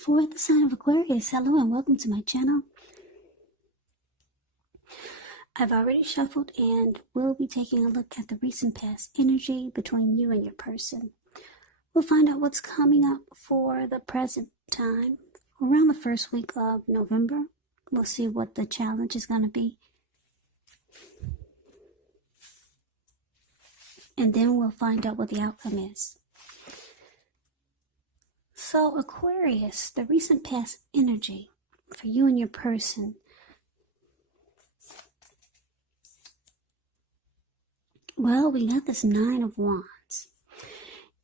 For the sign of Aquarius, hello and welcome to my channel. I've already shuffled and we'll be taking a look at the recent past energy between you and your person. We'll find out what's coming up for the present time around the first week of November. We'll see what the challenge is going to be. And then we'll find out what the outcome is. So Aquarius, the recent past energy for you and your person. Well, we got this Nine of Wands,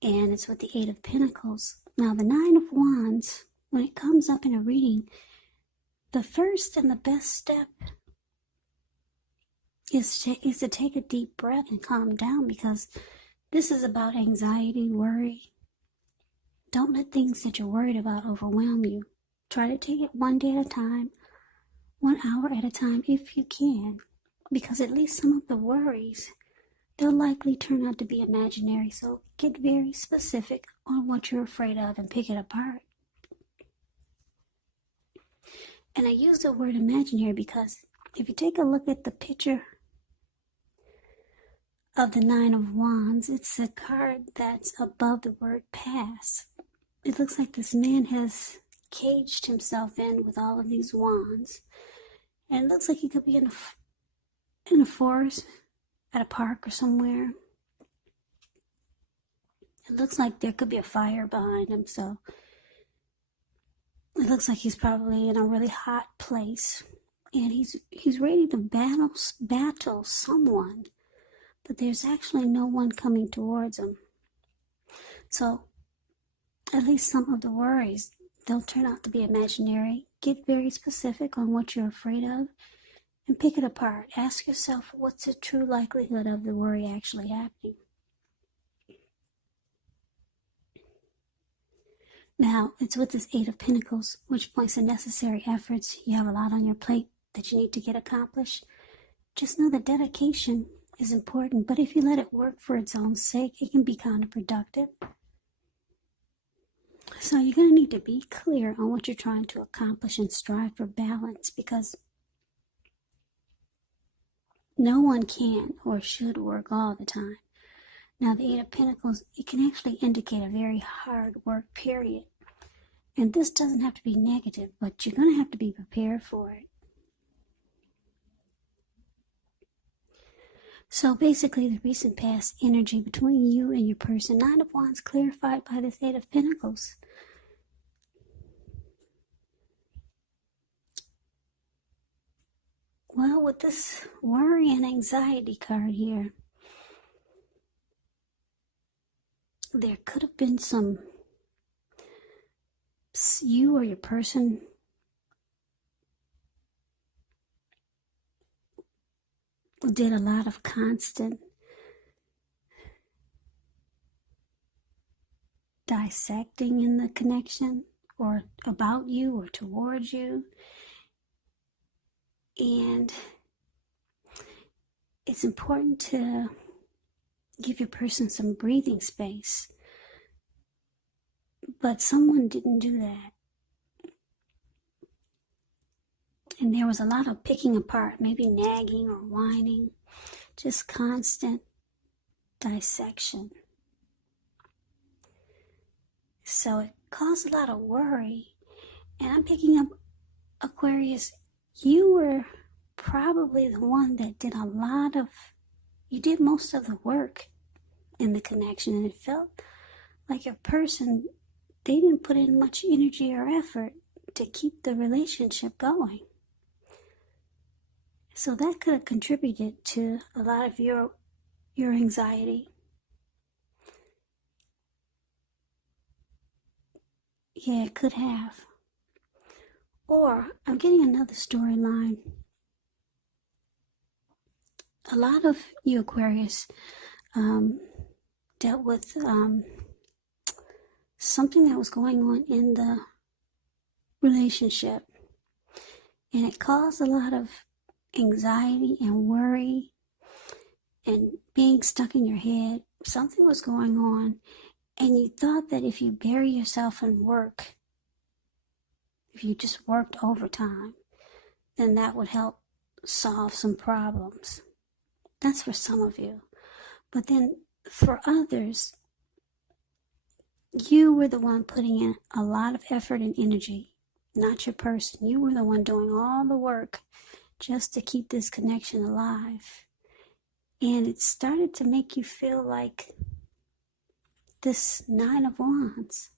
and it's with the Eight of Pentacles. Now, the Nine of Wands, when it comes up in a reading, the first and the best step is to take a deep breath and calm down, because this is about anxiety, worry. Don't let things that you're worried about overwhelm you. Try to take it one day at a time, 1 hour at a time if you can, because at least some of the worries, they'll likely turn out to be imaginary. So get very specific on what you're afraid of and pick it apart. And I use the word imaginary because if you take a look at the picture of the Nine of Wands, it's a card that's above the word pass. It looks like this man has caged himself in with all of these wands. And it looks like he could be in a forest, at a park or somewhere. It looks like there could be a fire behind him, so it looks like he's probably in a really hot place. And he's ready to battle someone, but there's actually no one coming towards him. So at least some of the worries, they'll turn out to be imaginary. Get very specific on what you're afraid of and pick it apart. Ask yourself, what's the true likelihood of the worry actually happening? Now, it's with this Eight of Pentacles, which points to necessary efforts. You have a lot on your plate that you need to get accomplished. Just know that dedication is important, but if you let it work for its own sake, it can be counterproductive. So you're going to need to be clear on what you're trying to accomplish and strive for balance, because no one can or should work all the time. Now, the Eight of Pentacles, it can actually indicate a very hard work period. And this doesn't have to be negative, but you're going to have to be prepared for it. So basically, the recent past energy between you and your person, Nine of Wands clarified by this Eight of Pentacles. Well, with this worry and anxiety card here, there could have been you or your person did a lot of constant dissecting in the connection, or about you or towards you. And it's important to give your person some breathing space. But someone didn't do that. And there was a lot of picking apart, maybe nagging or whining, just constant dissection. So it caused a lot of worry. And I'm picking up, Aquarius, you were probably the one that did you did most of the work in the connection, and it felt like your person, they didn't put in much energy or effort to keep the relationship going. So that could have contributed to a lot of your anxiety. Yeah, it could have. Or I'm getting another storyline. A lot of you Aquarius dealt with something that was going on in the relationship, and it caused a lot of anxiety and worry and being stuck in your head. Something was going on, and you thought that if you bury yourself in work, if you just worked overtime, then that would help solve some problems. That's for some of you. But then for others, you were the one putting in a lot of effort and energy, not your person. You were the one doing all the work just to keep this connection alive. And it started to make you feel like this Nine of Wands.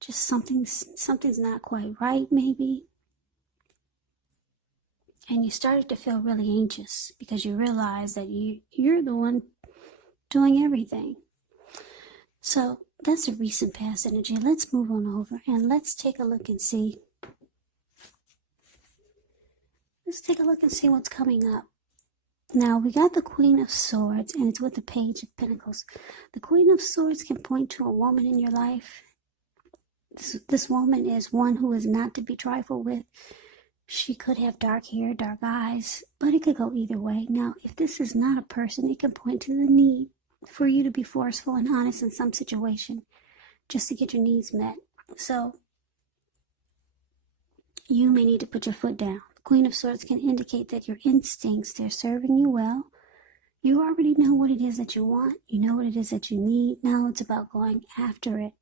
Just something's not quite right, maybe. And you started to feel really anxious because you realized that you're the one doing everything. So that's a recent past energy. Let's move on over and let's take a look and see. Let's take a look and see what's coming up. Now, we got the Queen of Swords, and it's with the Page of Pentacles. The Queen of Swords can point to a woman in your life. This woman is one who is not to be trifled with. She could have dark hair, dark eyes, but it could go either way. Now, if this is not a person, it can point to the need for you to be forceful and honest in some situation just to get your needs met. So, you may need to put your foot down. Queen of Swords can indicate that your instincts, they're serving you well. You already know what it is that you want. You know what it is that you need. Now it's about going after it.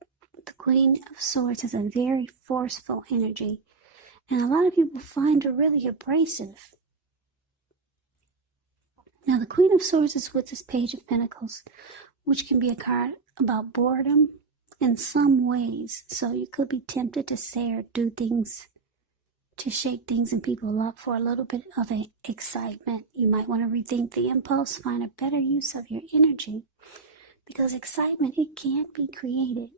The Queen of Swords has a very forceful energy. And a lot of people find her really abrasive. Now the Queen of Swords is with this Page of Pentacles, which can be a card about boredom in some ways. So you could be tempted to say or do things to shake things and people up for a little bit of excitement. You might want to rethink the impulse, find a better use of your energy, because excitement, it can't be created.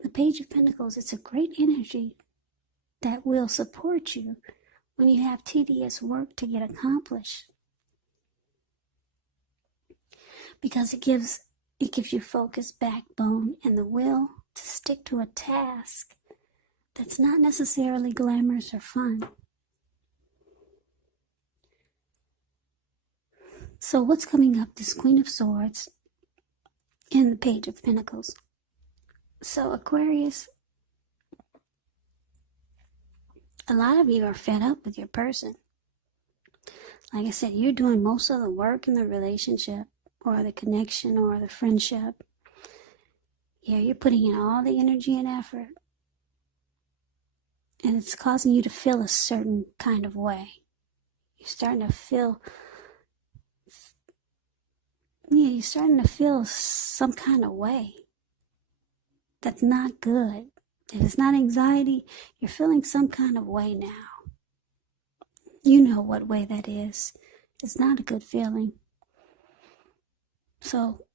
The Page of Pentacles, it's a great energy that will support you when you have tedious work to get accomplished, because it gives you focus, backbone, and the will to stick to a task that's not necessarily glamorous or fun. So what's coming up? This Queen of Swords and the Page of Pentacles. So Aquarius, a lot of you are fed up with your person. Like I said, you're doing most of the work in the relationship or the connection or the friendship. Yeah, you're putting in all the energy and effort. And it's causing you to feel a certain kind of way. You're starting to feel some kind of way that's not good. If it's not anxiety, you're feeling some kind of way now. You know what way that is. It's not a good feeling. So,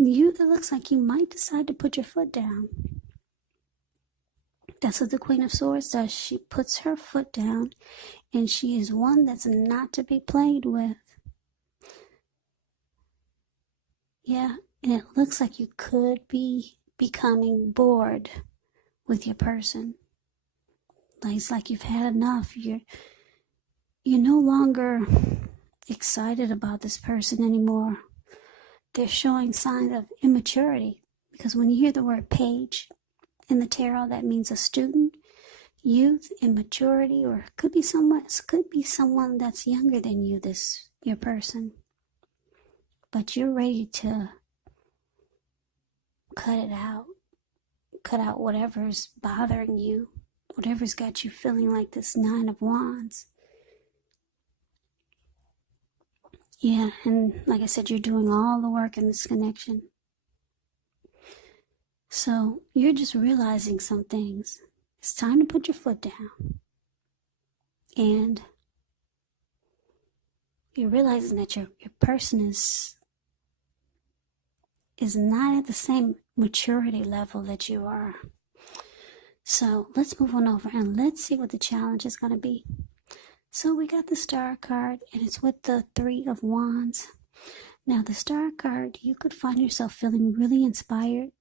it looks like you might decide to put your foot down. That's what the Queen of Swords does. She puts her foot down, and she is one that's not to be played with. Yeah, and it looks like you could be becoming bored with your person. Like it's like you've had enough. You're no longer excited about this person anymore. They're showing signs of immaturity, because when you hear the word page in the tarot, that means a student, youth, immaturity, or it could be someone that's younger than you, your person. But you're ready to cut it out. Cut out whatever's bothering you, whatever's got you feeling like this Nine of Wands. Yeah, and like I said, you're doing all the work in this connection. So you're just realizing some things. It's time to put your foot down. And you're realizing that your person is not at the same maturity level that you are. So let's move on over and let's see what the challenge is going to be. So we got the Star card, and it's with the Three of Wands. Now the Star card, you could find yourself feeling really inspired,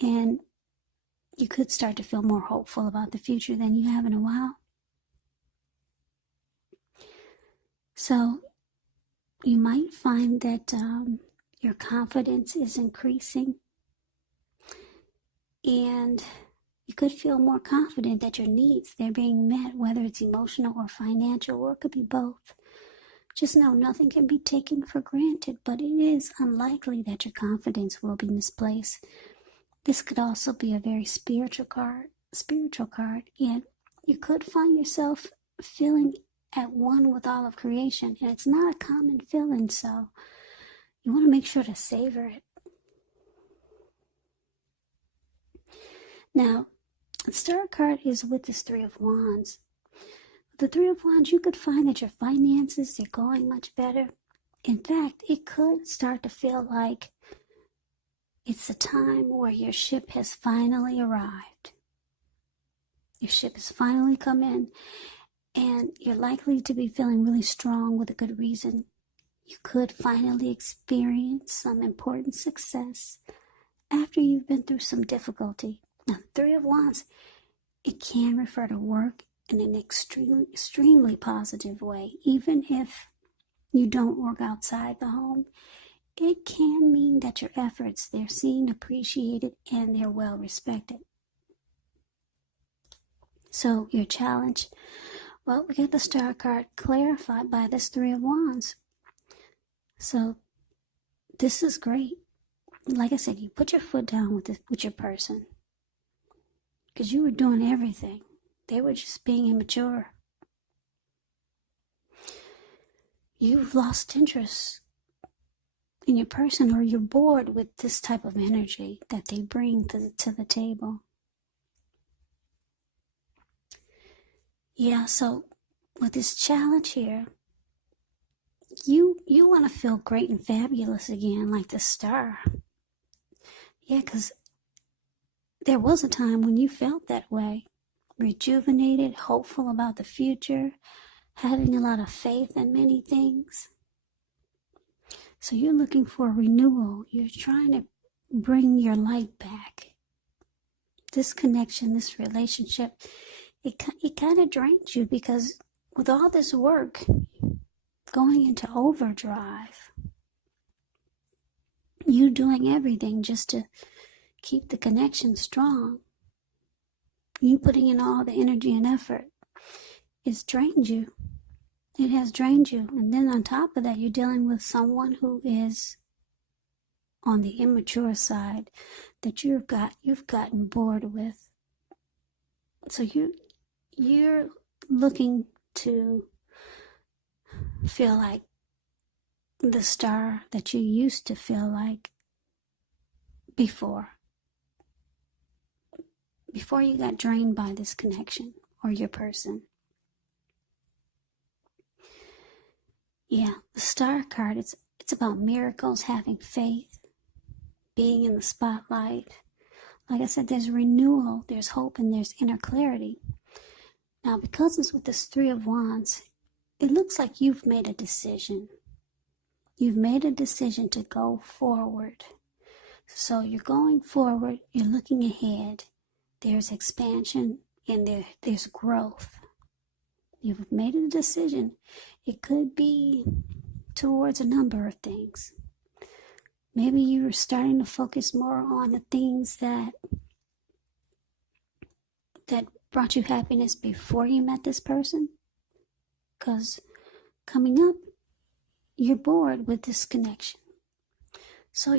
and you could start to feel more hopeful about the future than you have in a while. So you might find that your confidence is increasing, and You could feel more confident that your needs, they're being met, whether it's emotional or financial, or it could be both. Just know nothing can be taken for granted, but it is unlikely that your confidence will be misplaced. This could also be a very spiritual card, and you could find yourself feeling at one with all of creation, and it's not a common feeling, so you want to make sure to savor it. Now, the star card is with this Three of Wands. With the Three of Wands, you could find that your finances are going much better. In fact, it could start to feel like it's a time where your ship has finally arrived. Your ship has finally come in, and you're likely to be feeling really strong with a good reason. You could finally experience some important success after you've been through some difficulty. Now, Three of Wands, it can refer to work in an extremely positive way. Even if you don't work outside the home, it can mean that your efforts, they're seen, appreciated, and they're well respected. So your challenge, well, we got the star card clarified by this Three of Wands. So this is great. Like I said, you put your foot down with your person, because you were doing everything. They were just being immature. You've lost interest in your person, or you're bored with this type of energy that they bring to the table. Yeah, so with this challenge here, you want to feel great and fabulous again, like the star. Yeah, because there was a time when you felt that way. Rejuvenated, hopeful about the future, having a lot of faith in many things. So you're looking for renewal. You're trying to bring your light back. This connection, this relationship, it kind of drains you, because with all this work going into overdrive, you doing everything just to keep the connection strong, you putting in all the energy and effort, it's drained you. It has drained you. And then on top of that, you're dealing with someone who is on the immature side that you've gotten bored with. So you're looking to feel like the star that you used to feel like before you got drained by this connection or your person. Yeah, the star card, it's about miracles, having faith, being in the spotlight. Like I said, there's renewal, there's hope, and there's inner clarity. Now, because it's with this Three of Wands, it looks like you've made a decision. You've made a decision to go forward. So you're going forward, you're looking ahead. There's expansion and there's growth. You've made a decision. It could be towards a number of things. Maybe you were starting to focus more on the things that brought you happiness before you met this person. Because coming up, you're bored with this connection. So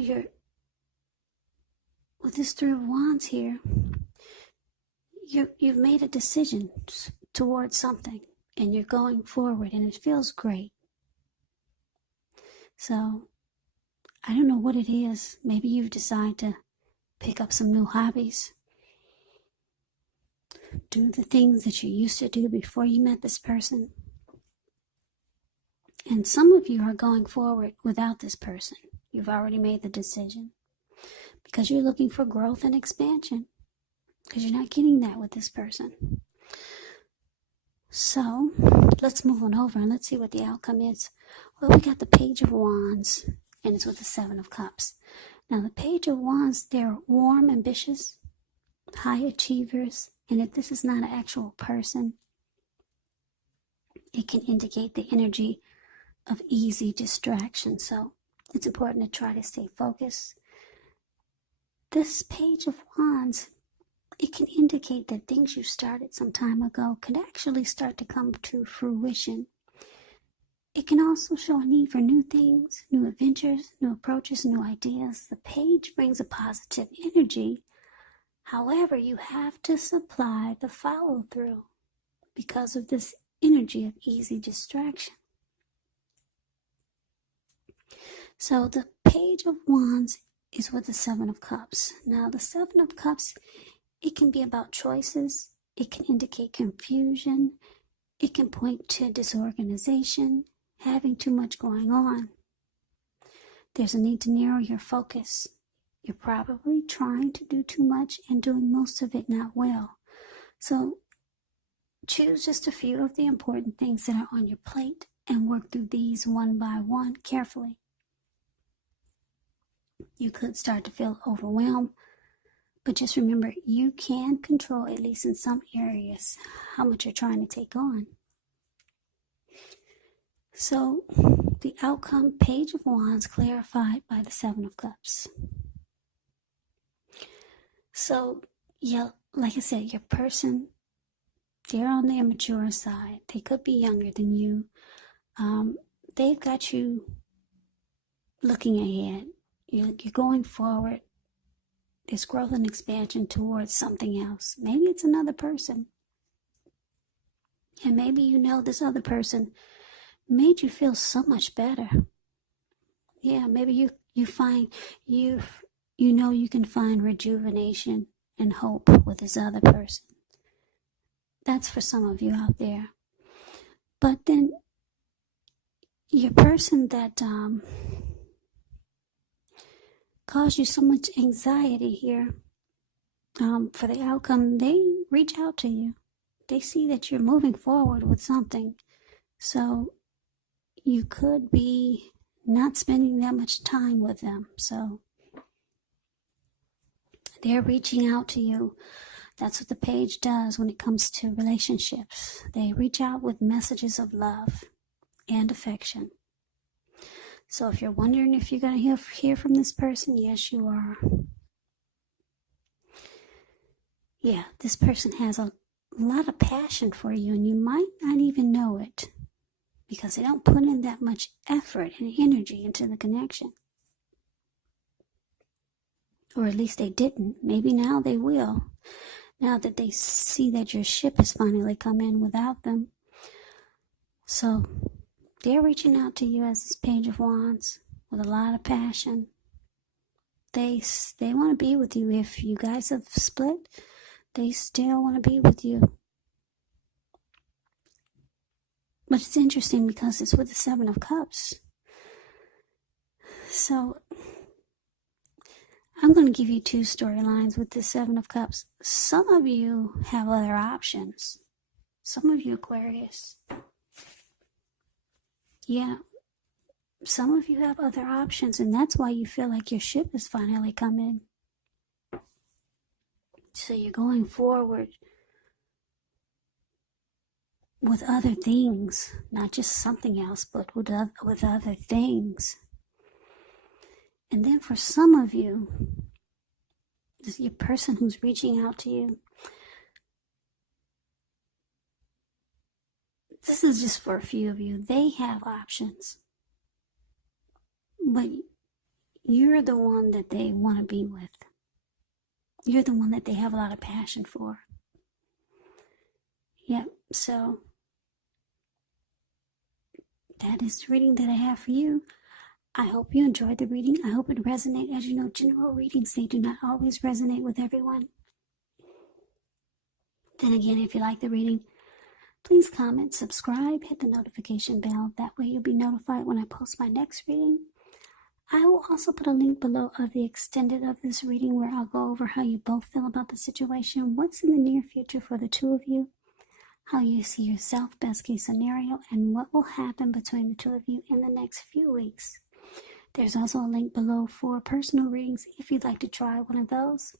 with this Three of Wands here, you've made a decision towards something, and you're going forward, and it feels great. So I don't know what it is. Maybe you've decided to pick up some new hobbies, do the things that you used to do before you met this person. And some of you are going forward without this person. You've already made the decision because you're looking for growth and expansion, because you're not getting that with this person. So let's move on over and let's see what the outcome is. Well, we got the Page of Wands, and it's with the Seven of Cups. Now, the Page of Wands, they're warm, ambitious, high achievers, and if this is not an actual person, it can indicate the energy of easy distraction. So it's important to try to stay focused. This Page of Wands, it can indicate that things you started some time ago could actually start to come to fruition. It can also show a need for new things, new adventures, new approaches, new ideas. The page brings a positive energy. However, you have to supply the follow through because of this energy of easy distraction. So the Page of Wands is with the Seven of Cups. Now, the Seven of Cups, it can be about choices. It can indicate confusion. It can point to disorganization, having too much going on. There's a need to narrow your focus. You're probably trying to do too much and doing most of it not well. So choose just a few of the important things that are on your plate and work through these one by one carefully. You could start to feel overwhelmed, but just remember, you can control, at least in some areas, how much you're trying to take on. So, the outcome, Page of Wands, clarified by the Seven of Cups. So, yeah, like I said, your person, they're on the immature side. They could be younger than you. They've got you looking ahead. You're going forward. There's growth and expansion towards something else. Maybe it's another person. And maybe you know this other person made you feel so much better. Yeah, maybe you find you know you can find rejuvenation and hope with this other person. That's for some of you out there. But then your person that caused you so much anxiety here, for the outcome, they reach out to you. They see that you're moving forward with something. So you could be not spending that much time with them. So they're reaching out to you. That's what the page does when it comes to relationships. They reach out with messages of love and affection. So if you're wondering if you're going to hear from this person, yes, you are. Yeah, this person has a lot of passion for you, and you might not even know it because they don't put in that much effort and energy into the connection. Or at least they didn't. Maybe now they will. Now that they see that your ship has finally come in without them. So they're reaching out to you as this Page of Wands with a lot of passion. They want to be with you. If you guys have split, they still want to be with you. But it's interesting because it's with the Seven of Cups. So I'm going to give you two storylines with the Seven of Cups. Some of you have other options. Some of you Aquarius. Yeah. Some of you have other options, and that's why you feel like your ship has finally come in. So you're going forward with other things, not just something else, but with other things. And then for some of you, your person who's reaching out to you, this is just for a few of you. They have options, but you're the one that they want to be with. You're the one that they have a lot of passion for. Yep, so that is the reading that I have for you. I hope you enjoyed the reading. I hope it resonated. As you know, general readings, they do not always resonate with everyone. Then again, if you like the reading, please comment, subscribe, hit the notification bell. That way you'll be notified when I post my next reading. I will also put a link below of the extended of this reading where I'll go over how you both feel about the situation, what's in the near future for the two of you, how you see yourself, best case scenario, and what will happen between the two of you in the next few weeks. There's also a link below for personal readings if you'd like to try one of those.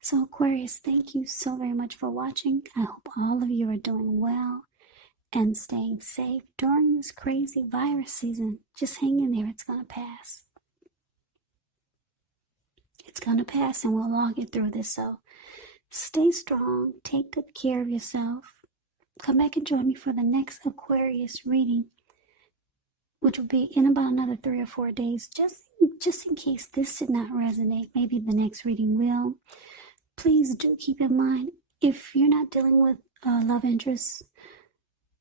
So Aquarius, thank you so very much for watching. I hope all of you are doing well and staying safe during this crazy virus season. Just hang in there. It's going to pass. It's going to pass and we'll all get through this. So Stay strong. Take good care of yourself. Come back and join me for the next Aquarius reading, which will be in about another 3 or 4 days. Just in case this did not resonate, maybe the next reading will. Please do keep in mind, if you're not dealing with love interests,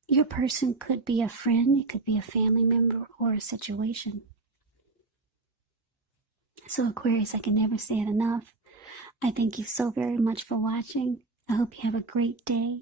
your person could be a friend, it could be a family member, or a situation. So Aquarius, I can never say it enough. I thank you so very much for watching. I hope you have a great day.